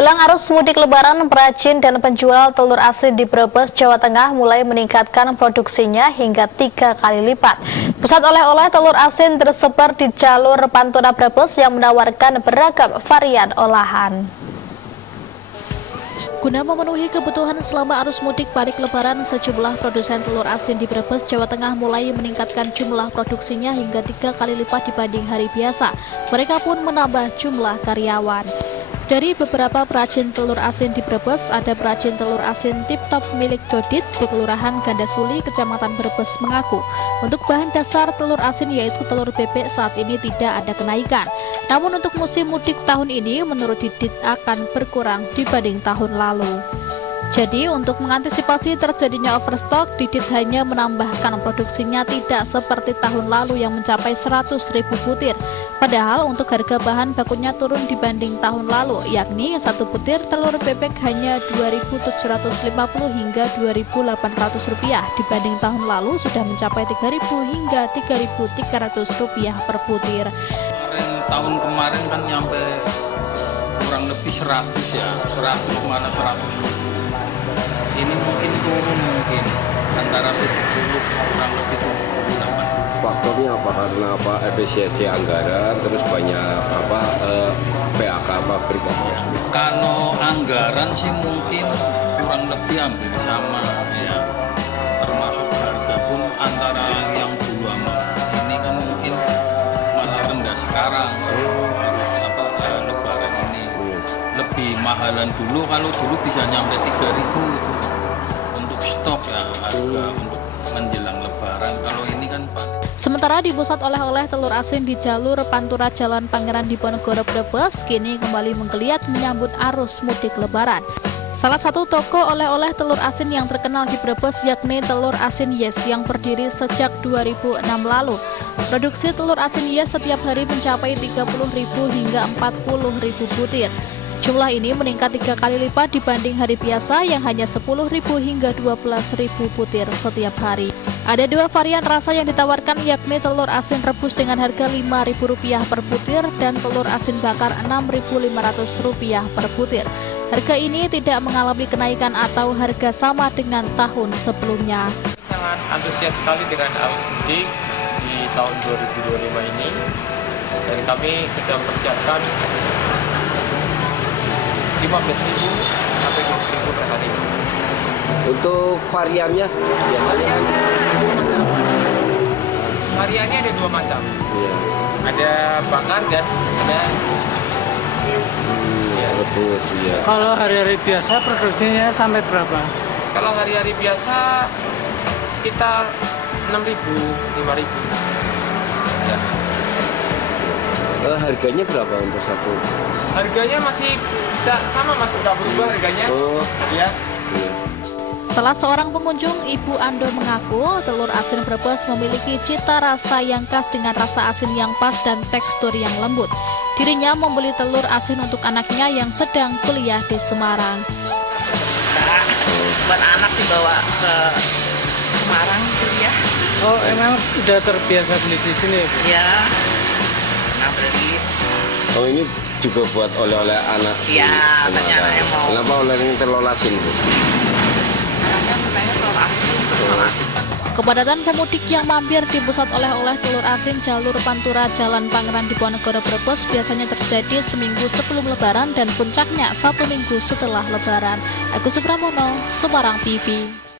Jelang arus mudik Lebaran, perajin dan penjual telur asin di Brebes, Jawa Tengah mulai meningkatkan produksinya hingga 3 kali lipat. Pusat oleh-oleh telur asin tersebar di jalur Pantura Brebes yang menawarkan beragam varian olahan. Guna memenuhi kebutuhan selama arus mudik balik Lebaran, sejumlah produsen telur asin di Brebes, Jawa Tengah mulai meningkatkan jumlah produksinya hingga 3 kali lipat dibanding hari biasa. Mereka pun menambah jumlah karyawan. Dari beberapa perajin telur asin di Brebes, ada perajin telur asin Tip Top milik Dodit di Kelurahan Gandasuli, Kecamatan Brebes mengaku, untuk bahan dasar telur asin yaitu telur bebek saat ini tidak ada kenaikan. Namun untuk musim mudik tahun ini menurut Didit akan berkurang dibanding tahun lalu. Jadi untuk mengantisipasi terjadinya overstock, Didit hanya menambahkan produksinya tidak seperti tahun lalu yang mencapai 100.000 butir. Padahal untuk harga bahan bakunya turun dibanding tahun lalu, yakni satu butir telur bebek hanya Rp2.750 hingga Rp2.800 dibanding tahun lalu sudah mencapai Rp3.000 hingga Rp3.300 per butir. Tahun kemarin kan nyampe kurang lebih 100 ya, 100 kemana 100. Ini mungkin turun antara 70 kurang lebih 70. Faktornya apa? Karena apa? Efisiensi anggaran, terus banyak PHK pabrik. Kalau anggaran sih mungkin kurang lebih hampir sama ya, termasuk harga pun antara yang dulu sama ini kan mungkin malah rendah sekarang. Harus Lebaran ini lebih mahalan dulu. Kalau dulu bisa nyampe 3.000 untuk stok ya, harga untuk menjelang Lebaran. Kalau ini kan Sementara di pusat oleh-oleh telur asin di jalur Pantura Jalan Pangeran Diponegoro Brebes kini kembali menggeliat menyambut arus mudik Lebaran. Salah satu toko oleh-oleh telur asin yang terkenal di Brebes yakni Telur Asin Yes yang berdiri sejak 2006 lalu. Produksi telur asin Yes setiap hari mencapai 30.000 hingga 40.000 butir. Jumlah ini meningkat 3 kali lipat dibanding hari biasa yang hanya 10.000 hingga 12.000 butir setiap hari. Ada 2 varian rasa yang ditawarkan yakni telur asin rebus dengan harga Rp5.000 per butir dan telur asin bakar Rp6.500 per butir. Harga ini tidak mengalami kenaikan atau harga sama dengan tahun sebelumnya. Sangat antusias sekali dengan arus mudik di tahun 2025 ini, dan kami sudah mempersiapkan 15.000 sampai 20.000 per hari. Untuk variannya, biasanya variannya ada 2 macam. Iya. Ada bakar dan ada rebus. Iya. Kalau hari-hari biasa produksinya sampai berapa? Kalau hari-hari biasa sekitar 6.000, 5.000. Ya. Harganya berapa untuk satu? Harganya masih bisa sama, masih nggak berubah harganya. Oh, ya. Iya. Salah seorang pengunjung, Ibu Ando, mengaku telur asin Brebes memiliki cita rasa yang khas dengan rasa asin yang pas dan tekstur yang lembut. Dirinya membeli telur asin untuk anaknya yang sedang kuliah di Semarang. Nah, buat anak dibawa ke Semarang kuliah. Oh, emang udah terbiasa beli di sini ya, Bu? Iya, pernah beli. Oh, ini juga buat oleh-oleh anak. Iya, katanya anaknya mau. Kenapa oleh telur asin, Bu? Anaknya katanya telur asin, telur asin. Kepadatan pemudik yang mampir di pusat oleh-oleh telur asin jalur Pantura Jalan Pangeran Diponegoro Brebes biasanya terjadi seminggu sebelum Lebaran dan puncaknya 1 minggu setelah Lebaran. Agus Supramono, Semarang TV.